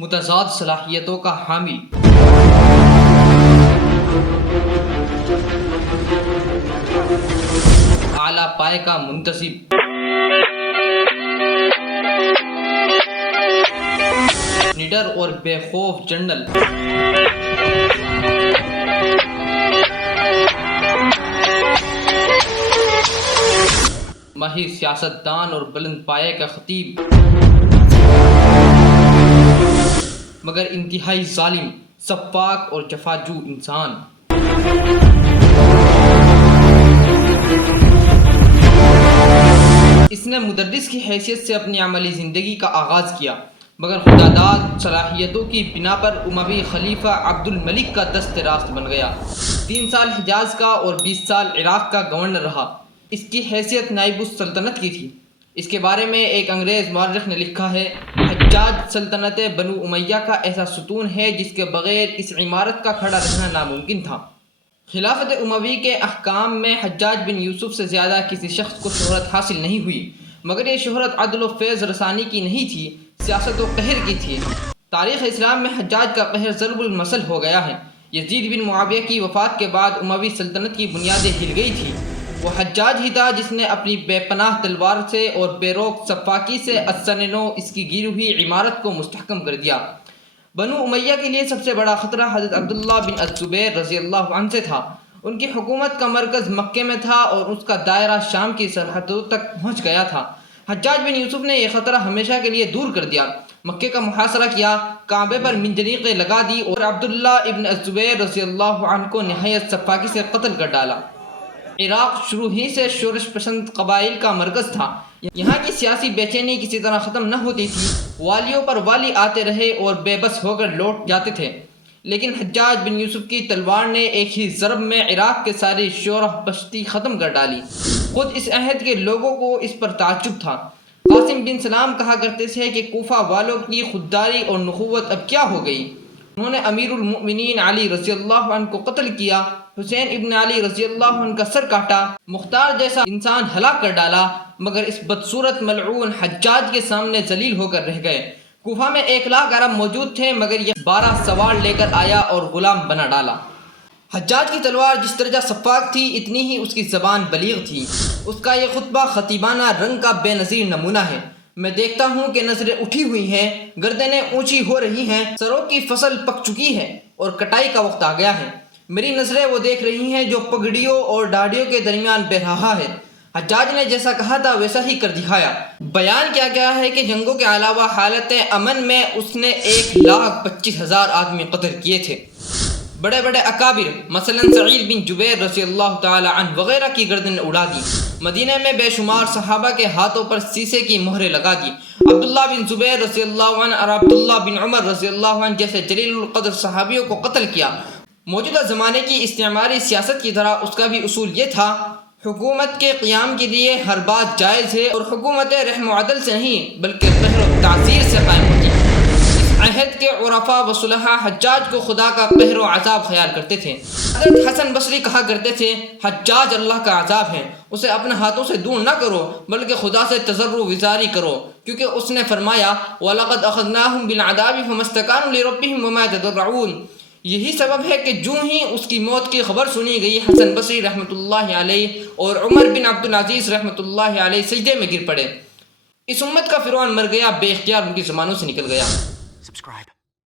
متضاد صلاحیتوں کا حامل، اعلیٰ پائے کا منتسب، نڈر اور بے خوف جنرل، ماہر سیاست دان اور بلند پائے کا خطیب، مگر انتہائی ظالم، سفاک اور جفاجو انسان۔ اس نے مدرس کی حیثیت سے اپنی عملی زندگی کا آغاز کیا، مگر خداداد صلاحیتوں کی بنا پر اموی خلیفہ عبد الملک کا دست راست بن گیا۔ 3 سال حجاز کا اور 20 سال عراق کا گورنر رہا۔ اس کی حیثیت نائب السلطنت کی تھی۔ اس کے بارے میں ایک انگریز مورخ نے لکھا ہے، حجاج سلطنت بنو امیہ کا ایسا ستون ہے جس کے بغیر اس عمارت کا کھڑا رہنا ناممکن تھا۔ خلافت اموی کے احکام میں حجاج بن یوسف سے زیادہ کسی شخص کو شہرت حاصل نہیں ہوئی، مگر یہ شہرت عدل و فیض رسانی کی نہیں تھی، سیاست و قہر کی تھی۔ تاریخ اسلام میں حجاج کا قہر ضرب المثل ہو گیا ہے۔ یزید بن معاویہ کی وفات کے بعد اموی سلطنت کی بنیادیں ہل گئی تھی۔ وہ حجاج ہی تھا جس نے اپنی بے پناہ تلوار سے اور بے روک سفاکی سے از-سنِ-نو اس کی گری ہوئی عمارت کو مستحکم کر دیا۔ بنو امیہ کے لیے سب سے بڑا خطرہ حضرت عبداللہ بن الزبیر رضی اللہ عنہ سے تھا۔ ان کی حکومت کا مرکز مکے میں تھا اور اس کا دائرہ شام کی سرحدوں تک پہنچ گیا تھا۔ حجاج بن یوسف نے یہ خطرہ ہمیشہ کے لیے دور کر دیا، مکے کا محاصرہ کیا، کعبے پر منجنیقیں لگا دی اور عبداللہ ابن الزبیر رضی اللہ عنہ کو نہایت سفاکی سے قتل کر ڈالا۔ عراق شروع ہی سے شورش پسند قبائل کا مرکز تھا۔ یہاں کی سیاسی بے چینی کسی طرح ختم نہ ہوتی تھی۔ والیوں پر والی آتے رہے اور بے بس ہو کر لوٹ جاتے تھے، لیکن حجاج بن یوسف کی تلوار نے ایک ہی ضرب میں عراق کے ساری شورش پستی ختم کر ڈالی۔ خود اس عہد کے لوگوں کو اس پر تعجب تھا۔ قاسم بن سلام کہا کرتے تھے کہ کوفہ والوں کی خودداری اور نخوت اب کیا ہو گئی۔ انہوں نے امیر المؤمنین علی رضی اللہ عنہ کو قتل کیا، حسین ابن علی رضی اللہ عنہ کا سر کاٹا، مختار جیسا انسان ہلاک کر ڈالا، مگر اس بدصورت ملعون حجاج کے سامنے ذلیل ہو کر رہ گئے۔ کوفہ میں 1,00,000 عرب موجود تھے، مگر یہ 12 سوار لے کر آیا اور غلام بنا ڈالا۔ حجاج کی تلوار جس درجہ سفاک تھی، اتنی ہی اس کی زبان بلیغ تھی۔ اس کا یہ خطبہ خطیبانہ رنگ کا بے نظیر نمونہ ہے۔ میں دیکھتا ہوں کہ نظریں اٹھی ہوئی ہیں، گردنیں اونچی ہو رہی ہیں، سروں کی فصل پک چکی ہے اور کٹائی کا وقت آ گیا ہے۔ میری نظریں وہ دیکھ رہی ہیں جو پگڑیوں اور داڑھیوں کے درمیان بے رہا ہے۔ حجاج نے جیسا کہا تھا ویسا ہی کر دکھایا۔ بیان کیا گیا ہے کہ جنگوں کے علاوہ حالت امن میں اس نے 1,25,000 آدمی قتل کیے تھے۔ بڑے بڑے اکابر مثلا سعید بن جبیر رضی اللہ تعالی عنہ وغیرہ کی گردنیں اڑا دی۔ مدینہ میں بے شمار صحابہ کے ہاتھوں پر سیسے کی مہریں لگا دی۔ عبداللہ بن زبیر رضی اللہ عنہ اور عبداللہ بن عمر رضی اللہ عنہ جیسے جلیل القدر صحابیوں کو قتل کیا۔ موجودہ زمانے کی استعماری سیاست کی طرح اس کا بھی اصول یہ تھا، حکومت کے قیام کے لیے ہر بات جائز ہے اور حکومت رحم و عدل سے نہیں بلکہ قہر و تعزیر سے قائم ہوتی ہے۔ اس عہد کے عرفاء و صلحاء حجاج کو خدا کا قہر و عذاب خیال کرتے تھے۔ حضرت حسن بصری کہا کرتے تھے، حجاج اللہ کا عذاب ہے، اسے اپنے ہاتھوں سے دور نہ کرو بلکہ خدا سے تضرع وزاری کرو، کیونکہ اس نے فرمایا وَلَقَدْ أَخَذْنَاهُمْ بِالْعَذَابِ فَمَا اسْتَكَانُوا لِرَبِّهِمْ وَمَا يَتَضَرَّعُونَ۔ یہی سبب ہے کہ جو ہی اس کی موت کی خبر سنی گئی، حسن بصری رحمۃ اللہ علیہ اور عمر بن عبد العزیز رحمۃ اللہ علیہ سجدے میں گر پڑے۔ اس امت کا فرعون مر گیا، بے اختیار ان کی زبانوں سے نکل گیا۔